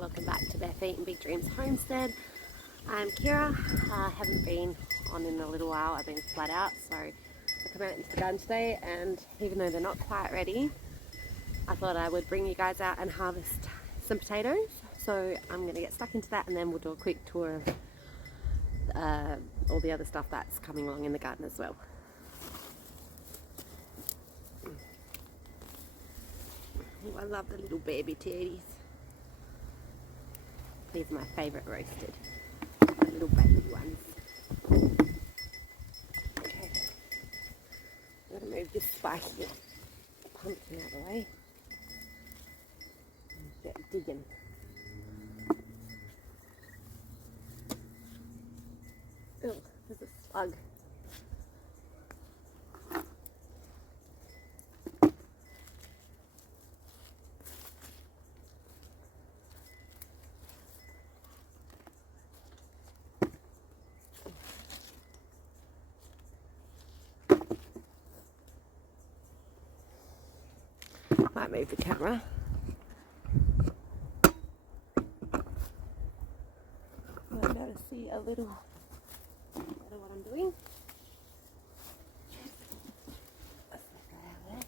welcome back to Bare Feet and Big Dreams Homestead. I'm Kira. I haven't been on in a little while. I've been flat out, so I come out into the garden today, and even though they're not quite ready, I thought I would bring you guys out and harvest some potatoes. So I'm going to get stuck into that, and then we'll do a quick tour of all the other stuff that's coming along in the garden as well. Oh, I love the little baby teddies. These are my favourite roasted. The little baby ones. Okay. I'm going to move this spiky pumpkin out of the way. And get digging. Oh, there's a slug. Might move the camera. Might be able to see a little better what I'm doing. Let's get that out of there.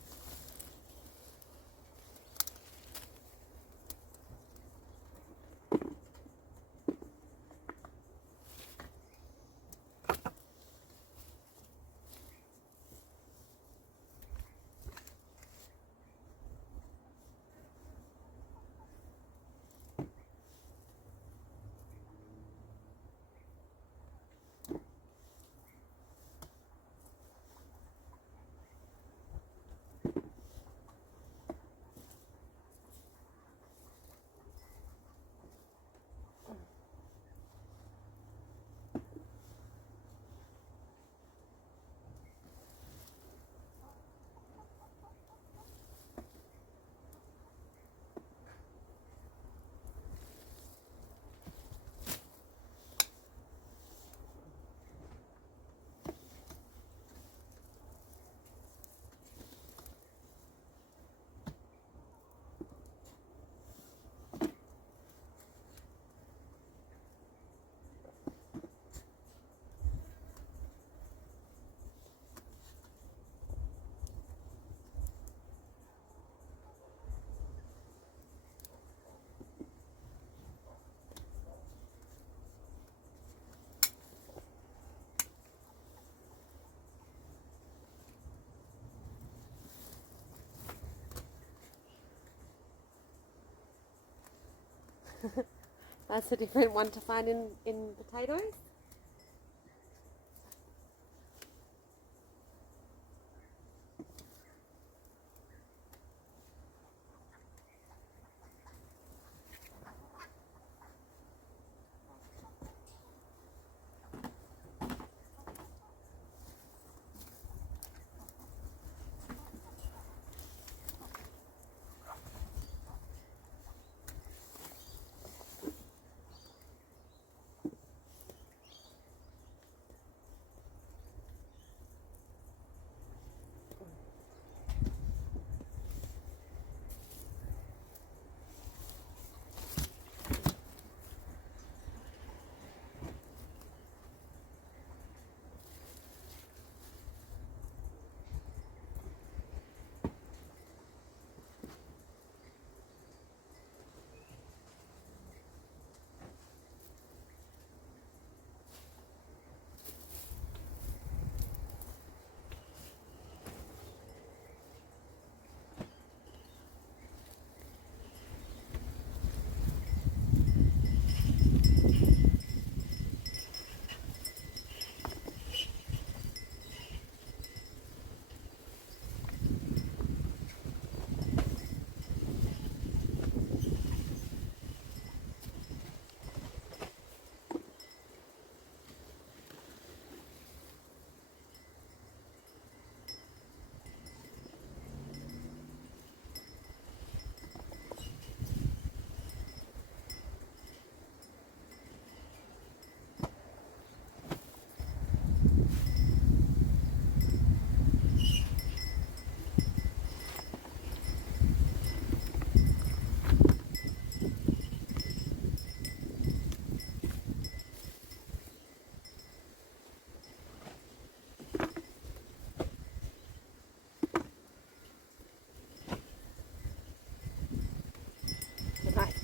That's a different one to find in potatoes.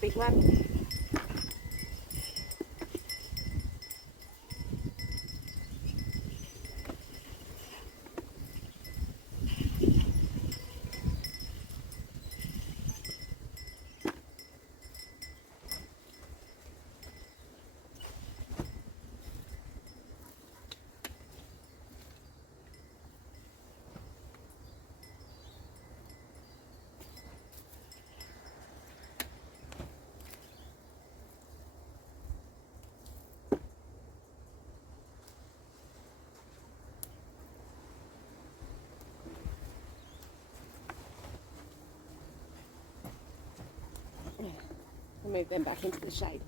big one. I'll move them back into the shade.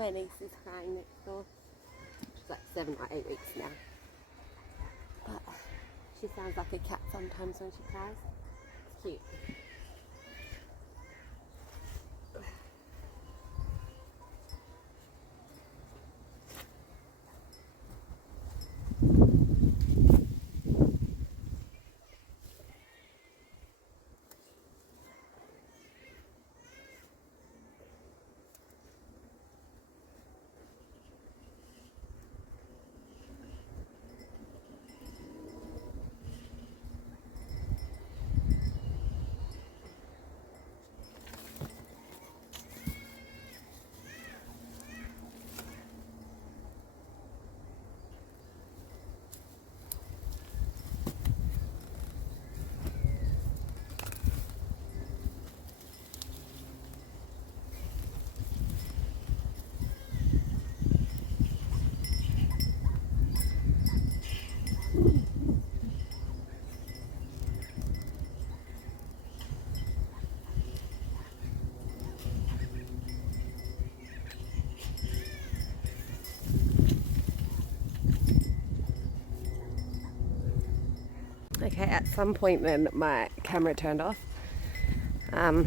My niece is crying next door. She's like 7 or 8 weeks now. But she sounds like a cat sometimes when she cries. It's cute. Okay, at some point then my camera turned off. I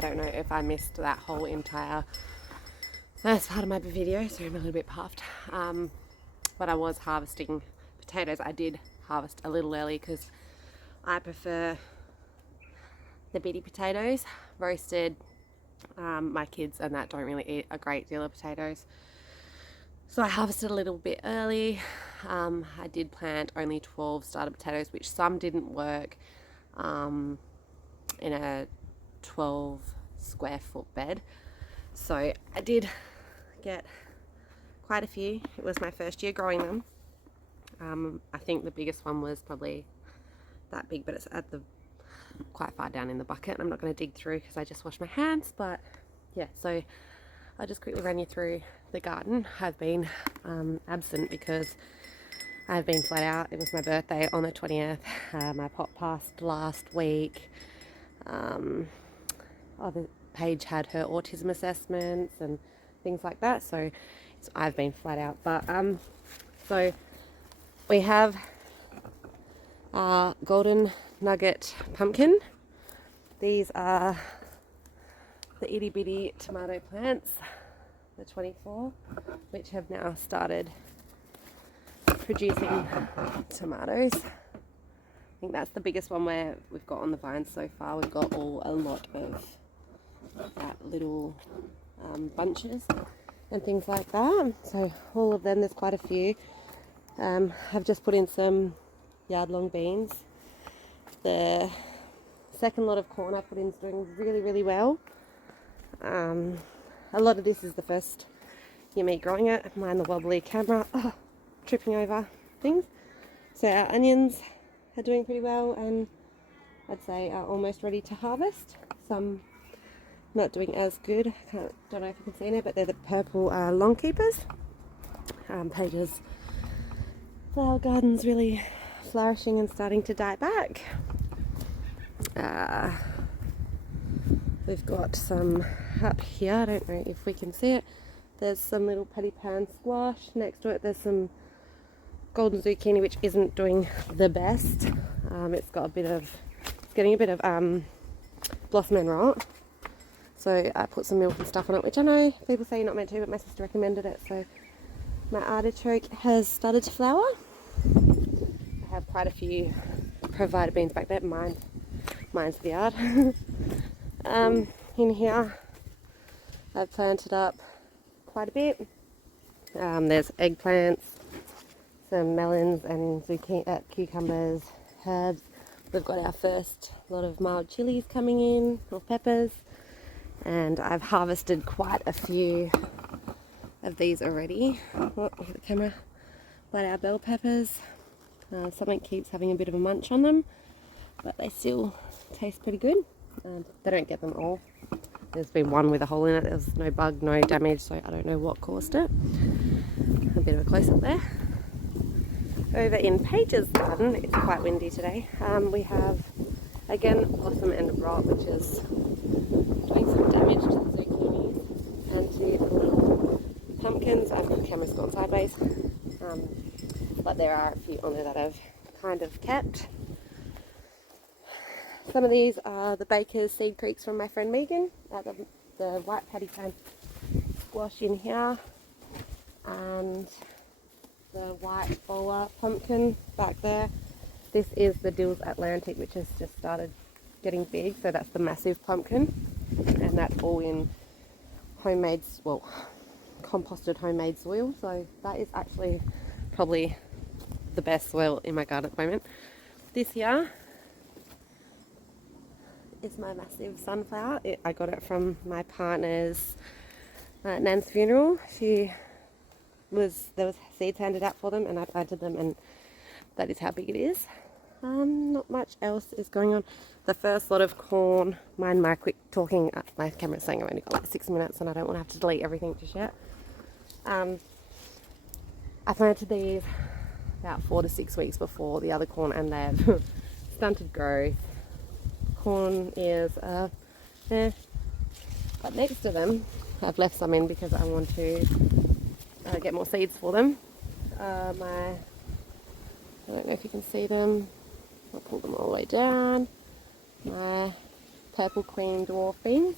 don't know if I missed that whole entire first part of my video, so I'm a little bit puffed. But I was harvesting potatoes. I did harvest a little early because I prefer the bitty potatoes roasted. My kids and that don't really eat a great deal of potatoes. So I harvested a little bit early. I did plant only 12 starter potatoes, which some didn't work in a 12 square foot bed. So I did get quite a few. It was my first year growing them. I think the biggest one was probably that big, but it's at the quite far down in the bucket. I'm not going to dig through because I just washed my hands, but yeah, so I'll just quickly run you through the garden. I've been absent because I've been flat out. It was my birthday on the 20th. My pop passed last week. Paige had her autism assessments and things like that, so I've been flat out. But so we have our golden nugget pumpkin. These are the itty bitty tomato plants, the 24, which have now started producing tomatoes. I think that's the biggest one where we've got on the vines so far. We've got a lot of little bunches and things like that. So all of them, there's quite a few. I've just put in some yard-long beans. The second lot of corn I put in is doing really, really well. A lot of this is the first year me growing it. Mind the wobbly camera, tripping over things. So our onions are doing pretty well, and I'd say are almost ready to harvest. Some not doing as good. Don't know if you can see it, but they're the purple long keepers. Paige's flower garden's really flourishing and starting to die back. We've got some up here, I don't know if we can see it. There's some little patty pan squash. Next to it there's some golden zucchini, which isn't doing the best. It's getting a bit of blossom and rot. So I put some milk and stuff on it, which I know people say you're not meant to, but my sister recommended it. So my artichoke has started to flower. I have quite a few provider beans back there. Mine's the yard. In here I've planted up quite a bit. There's eggplants, some melons and zucchini, cucumbers, herbs. We've got our first lot of mild chilies coming in, or peppers, and I've harvested quite a few of these already. Look at the camera. But our bell peppers, something keeps having a bit of a munch on them, but they still taste pretty good. They don't get them all. There's been one with a hole in it. There's no bug, no damage, so I don't know what caused it. A bit of a close-up there. Over in Paige's garden, it's quite windy today. We have, again, blossom and rot, which is doing some damage to the zucchinis. and to the little pumpkins. The camera's gone sideways, but there are a few on there that I've kind of kept. Some of these are the Baker's seed creeks from my friend Megan, the white paddy cane squash in here, and the white bola pumpkin back there. This is the Dills Atlantic, which has just started getting big, so that's the massive pumpkin, and that's all in homemade, well, composted homemade soil, so that is actually probably the best soil in my garden at the moment. This here is my massive sunflower. I got it from my partner's Nan's funeral. There was seeds handed out for them, and I planted them, and that is how big it is. Not much else is going on. The first lot of corn, mind my quick talking, my camera's saying I've only got like 6 minutes and I don't want to have to delete everything just yet. I planted these about 4 to 6 weeks before the other corn, and they've stunted growth. Corn ears are there, but next to them I've left some in because I want to get more seeds for them. I don't know if you can see them. I'll pull them all the way down. My purple queen dwarf beans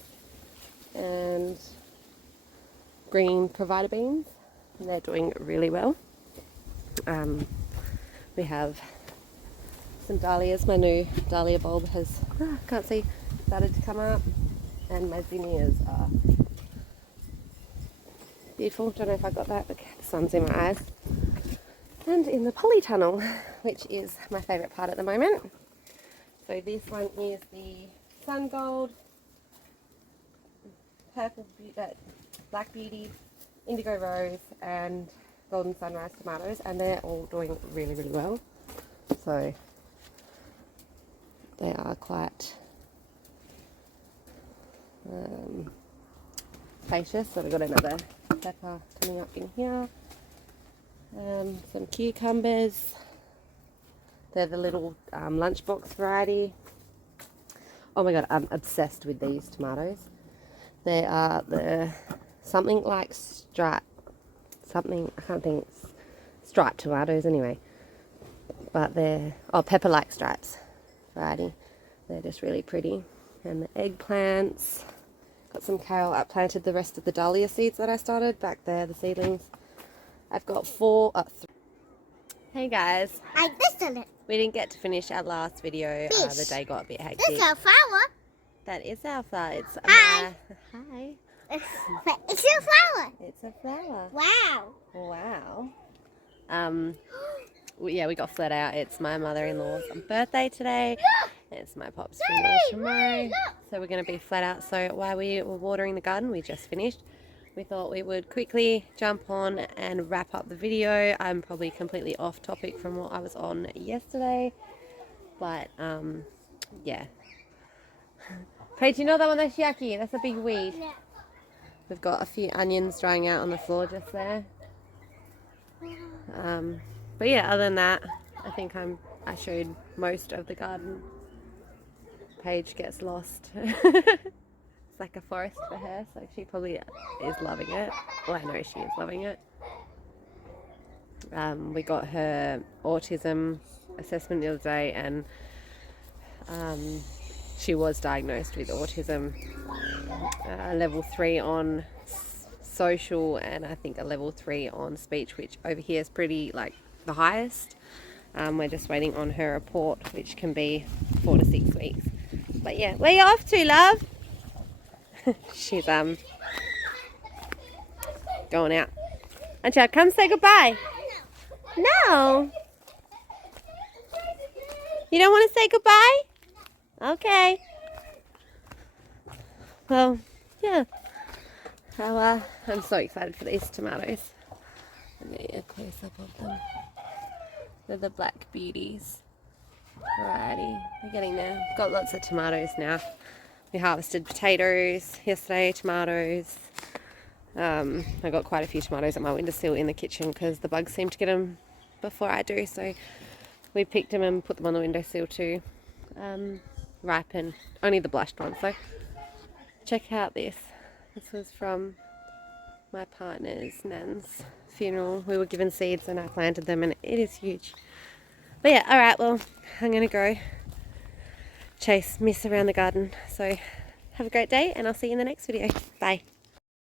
and green provider beans, and they're doing really well. We have some dahlias. My new dahlia bulb has, can't see, started to come up, and my zinnias are beautiful. Don't know if I got that, but the sun's in my eyes. And in the polytunnel, which is my favourite part at the moment. So this one is the sun gold, purple, black beauty, indigo rose, and golden sunrise tomatoes, and they're all doing really, really well. So they are quite spacious. So we've got another pepper coming up in here. Some cucumbers. They're the little lunchbox variety. Oh my god, I'm obsessed with these tomatoes. They are the something like striped tomatoes anyway. But they're pepper-like stripes variety. They're just really pretty. And the eggplants. Got some kale. I planted the rest of the dahlia seeds that I started back there, the seedlings. I've got 4. Hey guys. I listened it. We didn't get to finish our last video. The day got a bit hectic. This is our flower. That is our flower. It's Hi. Hi. It's your flower. It's a flower. Wow. Wow. Yeah, we got flat out. It's my mother-in-law's birthday today. It's my pop's funeral tomorrow. So we're going to be flat out. So while we were watering the garden, we just finished. We thought we would quickly jump on and wrap up the video. I'm probably completely off topic from what I was on yesterday. But, yeah. Hey, do you know that one that's yucky? That's a big weed. Yeah. We've got a few onions drying out on the floor just there. But yeah, other than that, I think I showed most of the garden. Paige gets lost. It's like a forest for her, so she probably is loving it. Well, I know she is loving it. We got her autism assessment the other day, and she was diagnosed with autism, level 3 on social, and I think a level 3 on speech, which over here is pretty like the highest. We're just waiting on her report, which can be 4 to 6 weeks. But yeah, where you off to, love? She's going out. Angela, come say goodbye. No. You don't want to say goodbye? Okay. Well, yeah. I'm so excited for these tomatoes. Let me get a close up of them. They're the black beauties variety. We're getting there. Got lots of tomatoes now. We harvested potatoes yesterday, tomatoes. I got quite a few tomatoes at my windowsill in the kitchen because the bugs seem to get them before I do. So we picked them and put them on the windowsill to ripen. Only the blushed ones. So check out this. This was from my partner's nan's funeral. We were given seeds and I planted them, and it is huge. But yeah, alright, well, I'm going to go chase Miss around the garden. So have a great day, and I'll see you in the next video. Bye.